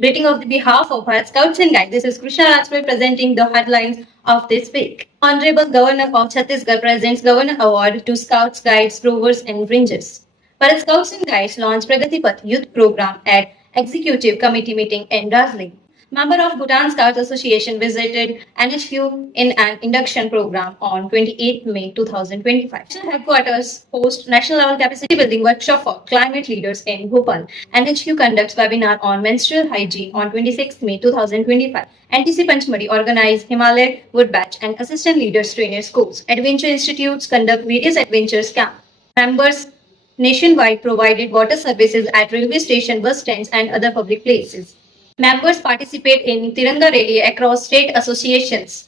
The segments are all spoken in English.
Greeting of the behalf of Bharat Scouts and Guides. This is Krishna Rajpal presenting the headlines of this week. Honorable Governor of Chhattisgarh presents Governor Award to Scouts, Guides, Rovers and Rangers. Bharat Scouts and Guides launched Pragati Path Youth Program at Executive Committee meeting in Darjeeling. Member of Bhutan Scouts Association visited NHQ in an induction program on 28 May 2025. National headquarters host national level capacity building workshop for climate leaders in Bhopal. NHQ conducts webinar on menstrual hygiene on 26 May 2025. NTC Panchmadi organized Himalaya Wood Batch and assistant leaders trainer course. Adventure institutes conduct various adventures camp. Members nationwide provided water services at railway station, bus stands, and other public places. Members participate in Tiranga Rally across state associations.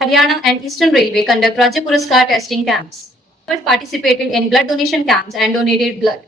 Haryana and Eastern Railway conduct Rajya Puraskar testing camps. Members participated in blood donation camps and donated blood.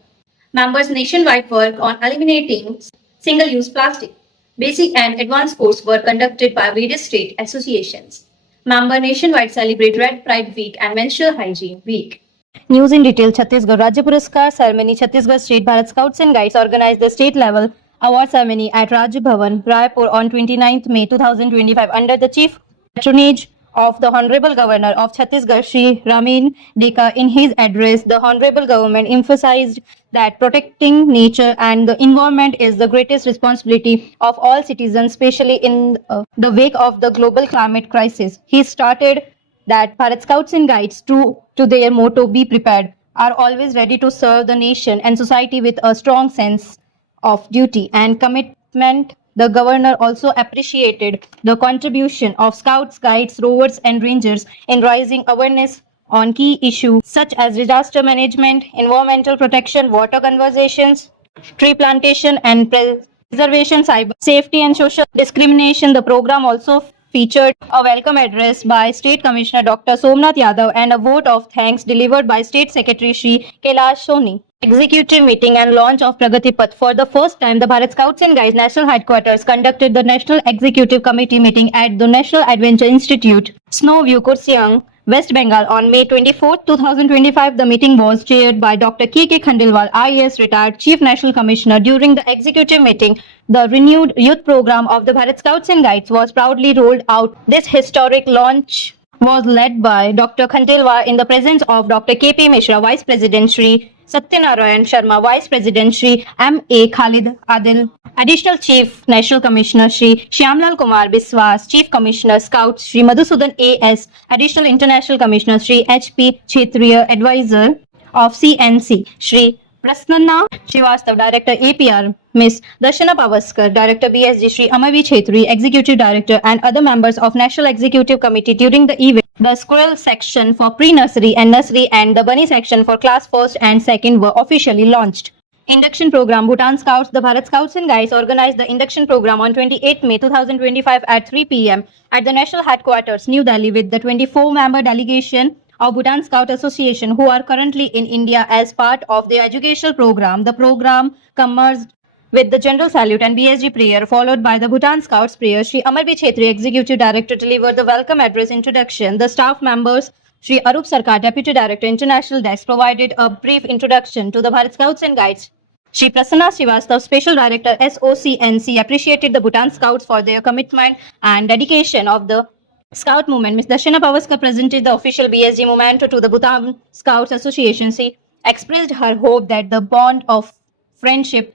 Members nationwide work on eliminating single-use plastic. Basic and advanced courses were conducted by various state associations. Member nationwide celebrate Red Pride Week and Menstrual Hygiene Week. News in detail. Chhattisgarh Rajya Puraskar ceremony. Chhattisgarh State Bharat Scouts and Guides organized the state level award ceremony at Raj Bhavan, Raipur on 29th May 2025 under the chief patronage of the Honorable Governor of Chhattisgarh, Shri Ramin Deka. In his address, the Honorable Government emphasized that protecting nature and the environment is the greatest responsibility of all citizens, especially in the wake of the global climate crisis. He started that Bharat Scouts and Guides, true to their motto, be prepared, are always ready to serve the nation and society with a strong sense of duty and commitment. The governor also appreciated the contribution of Scouts, Guides, Rovers, and Rangers in raising awareness on key issues such as disaster management, environmental protection, water conservations, tree plantation, and preservation, cyber safety, and social discrimination. The program also featured a welcome address by State Commissioner Dr. Somnath Yadav and a vote of thanks delivered by State Secretary Shri Kailash Soni. Executive meeting and launch of Pragati Path. For the first time, the Bharat Scouts and Guides National Headquarters conducted the National Executive Committee meeting at the National Adventure Institute, Snowview, Kurseong, West Bengal on May 24, 2025. The meeting was chaired by Dr. K.K. Khandelwal, IAS retired Chief National Commissioner. During the executive meeting, the renewed youth program of the Bharat Scouts and Guides was proudly rolled out. This historic launch was led by Dr. Khandelwal in the presence of Dr. K.P. Mishra, Vice President Shri Satyanarayan Sharma, Vice President Shri M.A. Khalid Adil, Additional Chief National Commissioner Shri Shyamlal Kumar Biswas, Chief Commissioner Scouts Shri Madhusudan A.S., Additional International Commissioner Shri H.P. Kshetriya, Advisor of CNC Shri Prasanna Srivastav, Director APR, Ms. Darshana Pavaskar, Director BSG, Shri Amarvi Chetri, Executive Director, and other members of National Executive Committee. During the event, the squirrel section for pre-nursery and nursery and the bunny section for class 1st and 2nd were officially launched. Induction program. Bhutan Scouts. The Bharat Scouts and Guides organized the induction program on 28 May 2025 at 3 p.m. at the National Headquarters, New Delhi, with the 24-member delegation of Bhutan Scout Association who are currently in India as part of their educational program. The program commenced with the General Salute and BSG prayer, followed by the Bhutan Scouts prayer. Shri Amarvi Chetri, Executive Director, delivered the welcome address introduction. The staff members, Shri Arup Sarkar, Deputy Director, International Desk, provided a brief introduction to the Bharat Scouts and Guides. Shri Prasanna Srivastav, Special Director, SOCNC, appreciated the Bhutan Scouts for their commitment and dedication of the Scout movement. Ms. Darshana Pavaskar presented the official BSG memento to the Bhutan Scouts Association. She expressed her hope that the bond of friendship,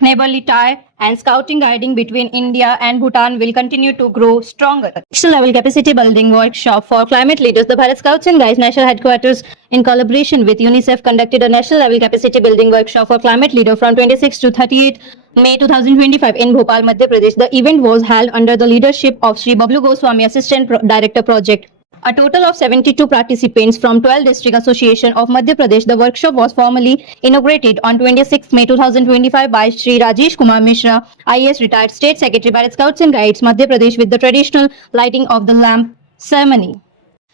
neighborly tie, and scouting guiding between India and Bhutan will continue to grow stronger. National level capacity building workshop for climate leaders. The Bharat Scouts and Guides National Headquarters, in collaboration with UNICEF, conducted a national level capacity building workshop for climate leaders from 26 to 38 May 2025 in Bhopal, Madhya Pradesh. The event was held under the leadership of Shri Bablu Goswami, Assistant Director Project. A total of 72 participants from 12 district associations of Madhya Pradesh. The workshop was formally inaugurated on 26 May 2025 by Shri Rajesh Kumar Mishra, IAS retired State Secretary, Bharat Scouts and Guides, Madhya Pradesh, with the traditional lighting of the lamp ceremony.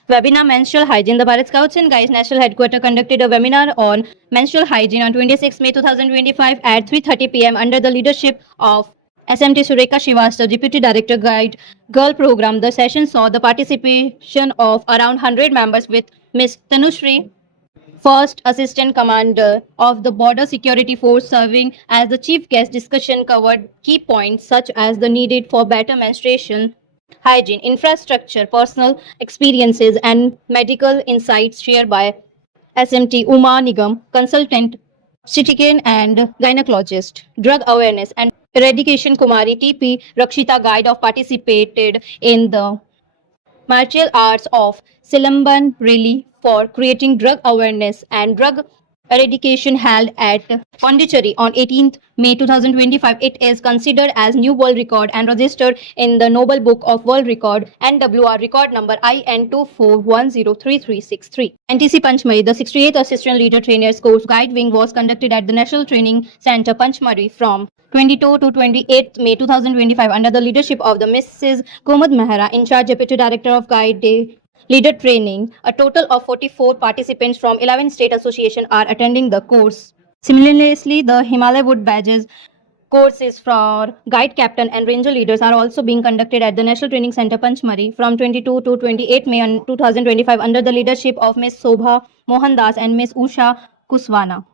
Webinar Menstrual Hygiene. The Bharat Scouts and Guides National Headquarters conducted a webinar on menstrual hygiene on 26 May 2025 at 3:30 p.m. under the leadership of SMT Sureka Srivastav, Deputy Director, Guide Girl Program. The session saw the participation of around 100 members with Ms. Tanushri First Assistant Commander of the Border Security Force, serving as the chief guest. Discussion covered key points such as the needed for better menstruation hygiene, infrastructure, personal experiences, and medical insights shared by SMT Uma Nigam, consultant, obstetrician and gynecologist, drug awareness and eradication Kumari TP Rakshita Guide of participated in the martial arts of Silamban rally for creating drug awareness and drug eradication held at Pondicherry on 18th May 2025. It is considered as new world record and registered in the Noble Book of World Record NWR record number IN24103363. NTC Panchmari, the 68th Assistant Leader Trainers Course Guide Wing was conducted at the National Training Center Panchmari from 22 to 28 May 2025 under the leadership of the Mrs. Kumud Mehra, in charge Deputy Director of Guide Day Leader Training. A total of 44 participants from 11 state associations are attending the course. Similarly, the Himalaya Wood Badges courses for guide captain and ranger leaders are also being conducted at the National Training Center Panchmari from 22 to 28 May 2025 under the leadership of Ms. Sobha Mohandas and Ms. Usha Kuswana.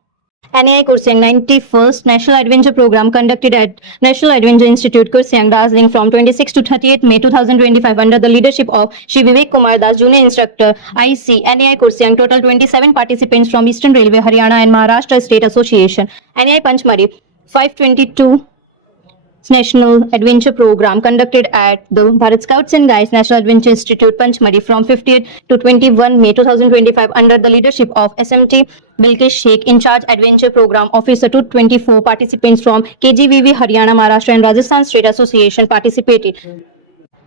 NAI Kursang 91st National Adventure Program conducted at National Adventure Institute Kursang, Darjeeling from 26 to 38 May 2025 under the leadership of Shri Vivek Kumar Das, Junior Instructor, IC, NAI Kursang. Total 27 participants from Eastern Railway, Haryana and Maharashtra State Association. NAI Panchmari 522 National Adventure Program conducted at the Bharat Scouts and Guides National Adventure Institute Panchmari from 15th to 21 May 2025 under the leadership of SMT Bilkis Sheikh, in charge Adventure Program Officer. 224 participants from KGVV Haryana, Maharashtra and Rajasthan State Association participated.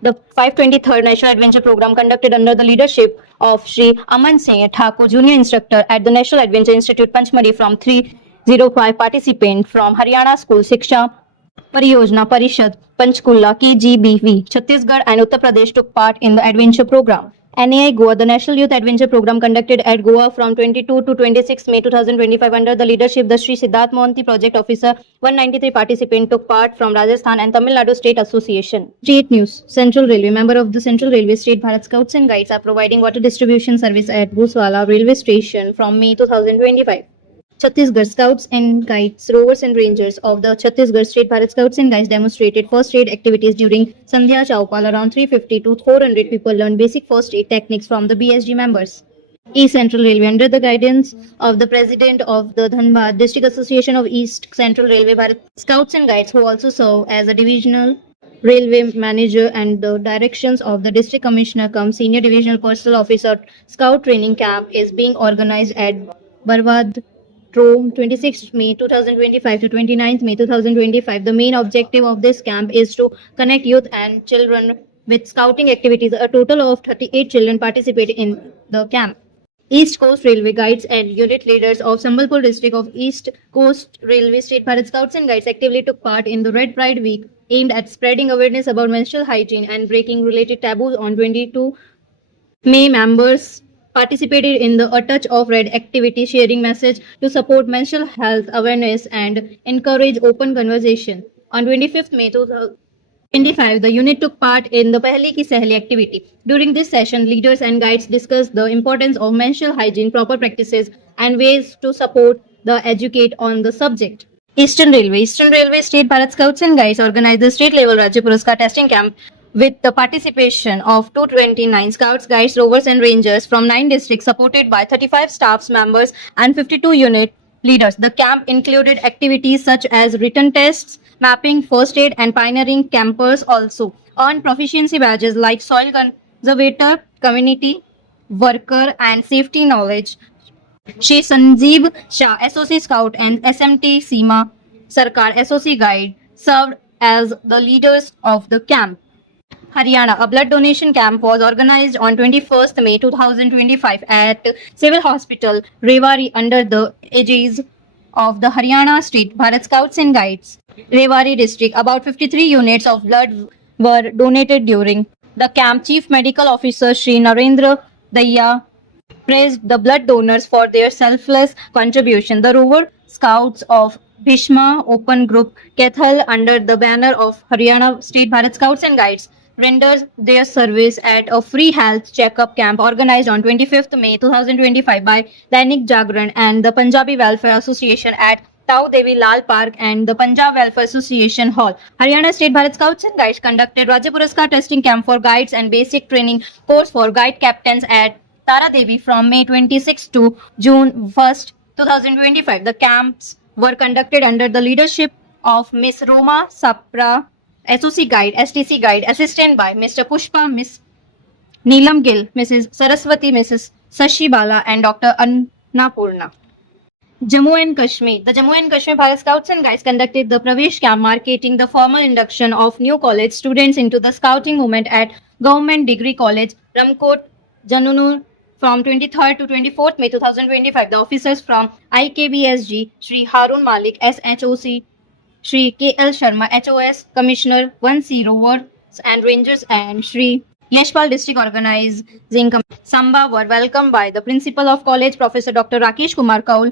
The 523rd National Adventure Program conducted under the leadership of Shri Aman Singh Thakur, Junior Instructor at the National Adventure Institute Panchmari from 305 participants from Haryana School Shiksha Pariyojana Parishad, Panchkula, KGBV, Chhattisgarh and Uttar Pradesh took part in the adventure program. NAI Goa, the National Youth Adventure Program conducted at Goa from 22 to 26 May 2025 under the leadership of the Sri Siddharth Mohanty Project Officer. 193 participants took part from Rajasthan and Tamil Nadu State Association. State News. Central Railway. Member of the Central Railway State Bharat Scouts and Guides are providing water distribution service at Bhuswala Railway Station from May 2025. Chhattisgarh Scouts and Guides, Rovers and Rangers of the Chhattisgarh State Bharat Scouts and Guides demonstrated first aid activities during Sandhya Chaupal. Around 350 to 400 people learned basic first aid techniques from the BSG members. East Central Railway, under the guidance of the President of the Dhanbad District Association of East Central Railway Bharat Scouts and Guides, who also serve as a divisional railway manager and the directions of the district commissioner cum senior divisional personnel officer, scout training camp is being organized at Barwad Rome 26 May 2025 to 29th May 2025. The main objective of this camp is to connect youth and children with scouting activities. A total of 38 children participated in the camp. East Coast Railway Guides and unit leaders of Sambalpur district of East Coast Railway State Bharat Scouts and Guides actively took part in the Red Pride Week, aimed at spreading awareness about menstrual hygiene and breaking related taboos. On 22 May, members participated in the A Touch of Red activity, sharing message to support menstrual health awareness and encourage open conversation. On 25th May 2025, the unit took part in the Pehli Ki Sehli activity. During this session, leaders and guides discussed the importance of menstrual hygiene, proper practices, and ways to support the educate on the subject. Eastern Railway State Bharat Scouts and Guides organized the state level Rajya Puraskar testing camp with the participation of 229 Scouts, Guides, Rovers and Rangers from 9 districts, supported by 35 staff members and 52 unit leaders. The camp included activities such as written tests, mapping, first aid and pioneering. Campers also earned proficiency badges like soil conservator, community worker and safety knowledge. Shri Sanjeev Shah, SOC Scout and SMT Seema Sarkar, SOC Guide, served as the leaders of the camp. Haryana, a blood donation camp was organized on 21st May 2025 at Civil Hospital, Rewari, under the aegis of the Haryana State Bharat Scouts and Guides. Rewari district, about 53 units of blood were donated during the camp. Chief Medical Officer Shri Narendra Daya praised the blood donors for their selfless contribution. The Rover Scouts of Bhishma Open Group Kethal, under the banner of Haryana State Bharat Scouts and Guides, renders their service at a free health checkup camp organized on 25th May 2025 by Dainik Jagran and the Punjabi Welfare Association at Tau Devi Lal Park and the Punjab Welfare Association Hall. Haryana State Bharat Scouts and Guides conducted Rajya Puraskar testing camp for guides and basic training course for guide captains at Tara Devi from May 26 to June 1st, 2025. The camps were conducted under the leadership of Miss Roma Sapra, SOC Guide, STC Guide, assisted by Mr. Pushpa, Miss Neelam Gill, Mrs. Saraswati, Mrs. Sashi Bala, and Dr. Annapurna. Jammu and Kashmir. The Jammu and Kashmir Bharat Scouts and Guides conducted the Pravesh Camp marking the formal induction of new college students into the scouting movement at Government Degree College, Ramkot, Janunur from 23rd to 24th May 2025. The officers from IKBSG, Shri Harun Malik, SHOC, Shri K.L. Sharma, HOS, Commissioner 10 Rovers and Rangers, and Shri Yashpal District Organizing Samba were welcomed by the Principal of College, Professor Dr. Rakesh Kumar Kaul,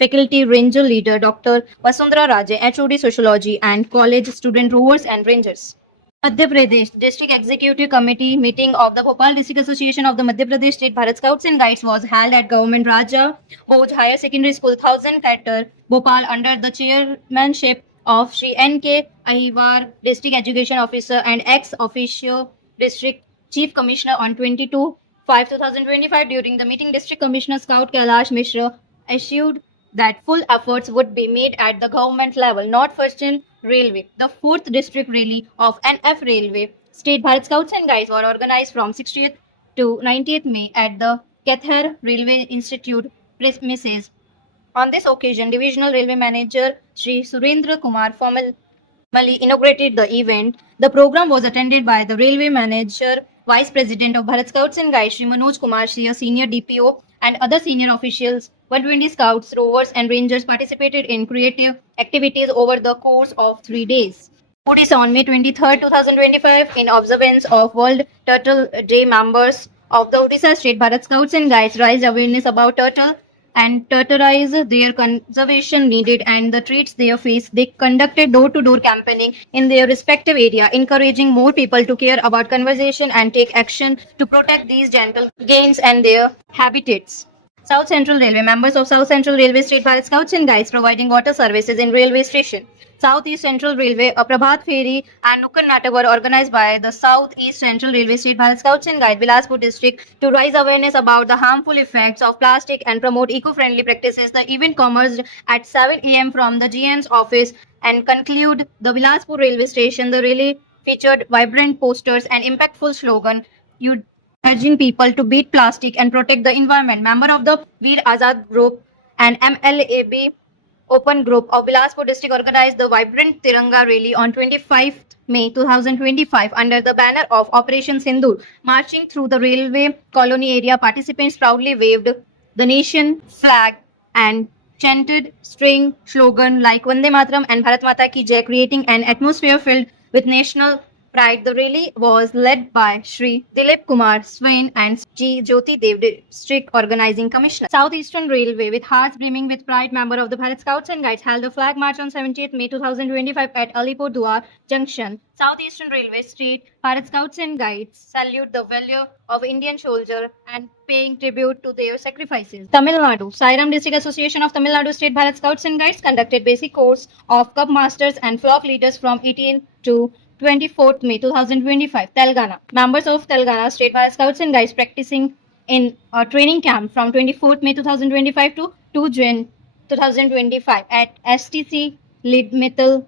Faculty Ranger Leader Dr. Vasundhara Raje, HOD Sociology, and College Student Rovers and Rangers. Madhya Pradesh District Executive Committee meeting of the Bhopal District Association of the Madhya Pradesh State Bharat Scouts and Guides was held at Government Raja Bhoj Higher Secondary School, 1000 Katar, Bhopal, under the chairmanship of Shri N.K. Ahiwar, District Education Officer and ex-officio District Chief Commissioner on 22/5/2025. During the meeting, District Commissioner Scout Kailash Mishra assured that full efforts would be made at the government level, not first in railway. The 4th District Rally of NF Railway State Bharat Scouts and Guides were organized from 60th to 90th May at the Kathar Railway Institute premises. On this occasion, Divisional Railway Manager Shri Surendra Kumar formally inaugurated the event. The program was attended by the Railway Manager, Vice President of Bharat Scouts and Guides, Shri Manoj Kumar, Shri Senior DPO, and other senior officials. 120 Scouts, Rovers, and Rangers participated in creative activities over the course of 3 days. Odisha on May 23rd, 2025, in observance of World Turtle Day, members of the Odisha State Bharat Scouts and Guides raised awareness about turtle and turtleize their conservation needed and the threats they face. They conducted door-to-door campaigning in their respective area, encouraging more people to care about conservation and take action to protect these gentle games and their habitats. South Central Railway. Members of South Central Railway State Bharat Scouts and Guides providing water services in railway station. Southeast Central Railway, a Prabhat Feri and Nukkad Natak were organized by the Southeast Central Railway State Bharat Scouts and Guides, Bilaspur district, to raise awareness about the harmful effects of plastic and promote eco-friendly practices. The event commenced at 7 a.m. from the GM's office and concluded the Bilaspur railway station. The rally featured vibrant posters and impactful slogan, urging people to beat plastic and protect the environment. Member of the Veer Azad Group and MLAB Open Group of Bilaspur District organized the vibrant Tiranga Rally on 25th May 2025 under the banner of Operation Sindoor. Marching through the railway colony area, participants proudly waved the nation flag and chanted string slogan like Vande Mataram and Bharat Mata Ki Jai, creating an atmosphere filled with national pride. The rally was led by Shri Dilip Kumar Swain and G. Jyoti Dev, District Organizing Commissioner. Southeastern Railway, with hearts brimming with pride, member of the Bharat Scouts and Guides, held a flag march on 17th May 2025 at Alipurduar Junction. Southeastern Railway State Bharat Scouts and Guides salute the valor of Indian soldier and paying tribute to their sacrifices. Tamil Nadu. Sairam District Association of Tamil Nadu State Bharat Scouts and Guides conducted basic course of Cub Masters and Flock Leaders from 18th to 24th May 2025. Telangana. Members of Telangana State Bharat Scouts and Guides practicing in a training camp from 24th May 2025 to 2 June 2025 at STC Lidmithil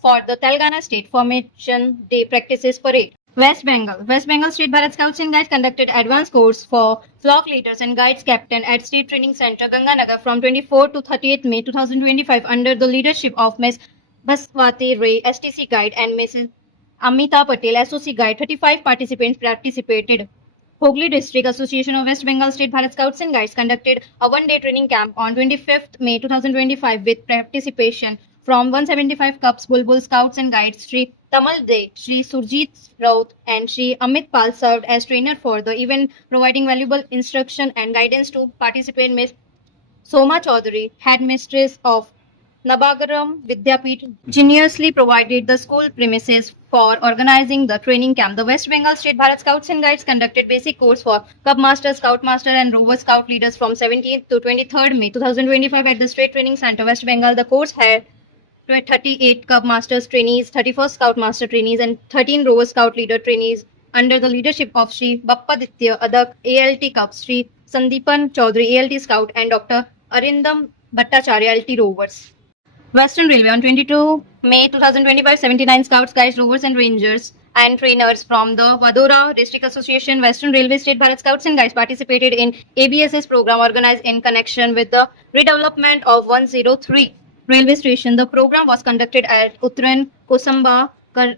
for the Telangana State Formation Day Practices Parade. West Bengal. West Bengal State Bharat Scouts and Guides conducted advanced course for flock leaders and guides captain at State Training Center Ganganagar from 24th to 30th May 2025 under the leadership of Ms. Baswati Ray, STC Guide, and Mrs. Amita Patel, SOC Guide. 35 participants participated. Hooghly District Association of West Bengal State Bharat Scouts and Guides conducted a one-day training camp on 25th May 2025 with participation from 175 Cups Bulbul Scouts and Guides. Shri Tamal De, Shri Surjit Raut, and Shri Amit Pal served as trainer for the event, providing valuable instruction and guidance to participants. Ms. Soma Chaudhary, headmistress of Nabagaram Vidyapeeth generously provided the school premises for organizing the training camp. The West Bengal State Bharat Scouts and Guides conducted basic course for Cub Master, Scout Master, and Rover Scout leaders from 17th to 23rd May 2025 at the State Training Center, West Bengal. The course had 38 Cub Masters trainees, 31st Scout Master trainees, and 13 Rover Scout leader trainees under the leadership of Sri Bappaditya Adak, ALT Cub, Sri Sandipan Chaudhary, ALT Scout, and Dr. Arindam Bhattacharya, ALT Rovers. Western Railway on 22 May 2025, 79 Scouts, Guides, Rovers, and Rangers and trainers from the Vadora District Association, Western Railway State Bharat Scouts and Guides participated in ABSS program organized in connection with the redevelopment of 103 railway station. The program was conducted at Uttran, Kosamba,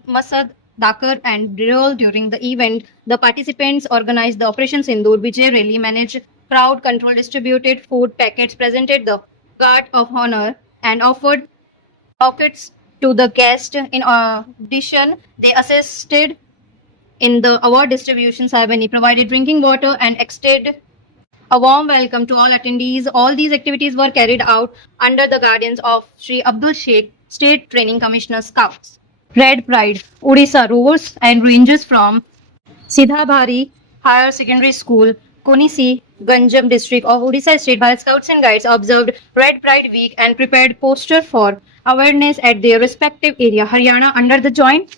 Masad, Dakar, and Dirol. During the event, the participants organized the Operation Sindoor Vijay Rally, managed crowd control, distributed food packets, presented the guard of honor, and offered pockets to the guests. In addition, they assisted in the award distribution ceremony, provided drinking water, and extended a warm welcome to all attendees. All these activities were carried out under the guidance of Sri Abdul Sheikh, State Training Commissioner Scouts. Red Pride, Odisha Rovers and Rangers from Sidhabari Higher Secondary School, Konisi, Ganjam district of Odisha State Bharat Scouts and Guides observed Red Pride Week and prepared poster for awareness at their respective area. Haryana under the joint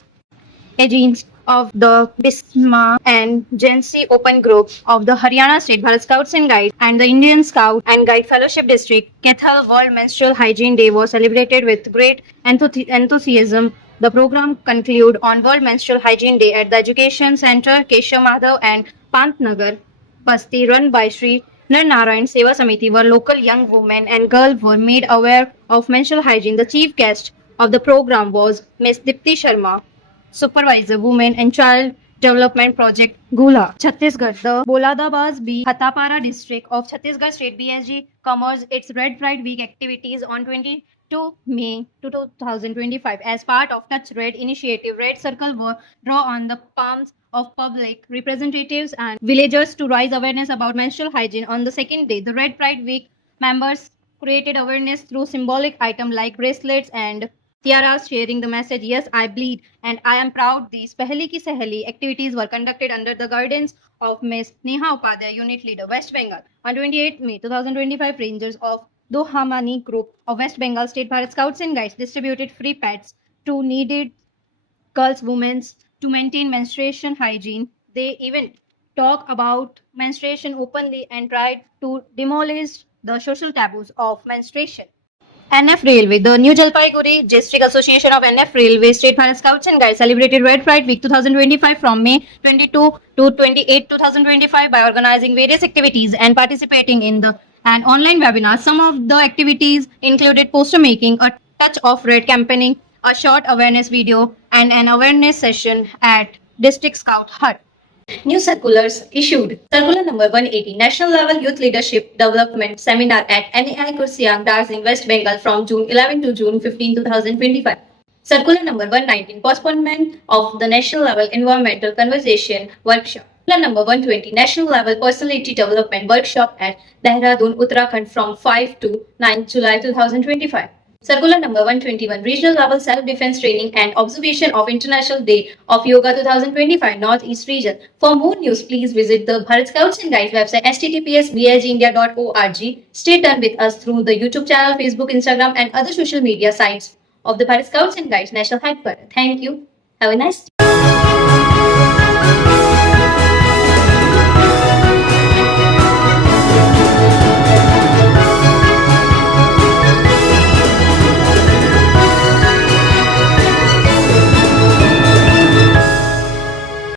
aegis of the Bisma and Jansi Open Group of the Haryana State Bharat Scouts and Guides and the Indian Scout and Guide Fellowship District, Kethal World Menstrual Hygiene Day was celebrated with great enthusiasm. The program concluded on World Menstrual Hygiene Day at the Education Center, Keshav Madhav and Pantnagar, Basti, run by Sri Narayan Seva Samiti, where local young women and girls were made aware of menstrual hygiene. The chief guest of the program was Ms. Dipti Sharma, Supervisor Women and Child Development Project Gula, Chhattisgarh. The Boladabaz B. Hatapara district of Chhattisgarh State BSG commenced its Red Pride Week activities on 22 May 2025 as part of Touch Red initiative. Red Circle were drawn on the palms of public representatives and villagers to raise awareness about menstrual hygiene. On the second day, the Red Pride Week members created awareness through symbolic items like bracelets and tiaras, sharing the message, "Yes, I bleed and I am proud." These Pehli Ki Seheli activities were conducted under the guidance of Ms. Neha Upadhyay, Unit Leader, West Bengal. On 28 May 2025, Rangers of Dohamani Group of West Bengal State Bharat Scouts and Guides distributed free pads to needed girls, women to maintain menstruation hygiene. They even talk about menstruation openly and tried to demolish the social taboos of menstruation. NF Railway, the New Jalpaiguri District Association of NF Railway State Bharat Scouts and Guides celebrated Red Pride Week 2025 from May 22 to 28, 2025 by organizing various activities and participating in an online webinar. Some of the activities included poster making, a touch of red campaigning, a short awareness video, and an awareness session at District Scout Hut. New circulars issued. Circular number 180, National Level Youth Leadership Development Seminar at NAI Kursiang, Darjeeling, West Bengal from June 11 to June 15, 2025. Circular number 119, Postponement of the National Level Environmental Conversation Workshop. Circular number 120, National Level Personality Development Workshop at Dehradun, Uttarakhand from 5 to 9 July 2025. Circular number 121, Regional Level Self-Defense Training and Observation of International Day of Yoga 2025, Northeast Region. For more news, please visit the Bharat Scouts and Guides website, https://bhigindia.org. Stay tuned with us through the YouTube channel, Facebook, Instagram, and other social media sites of the Bharat Scouts and Guides National Headquarters. Thank you. Have a nice day.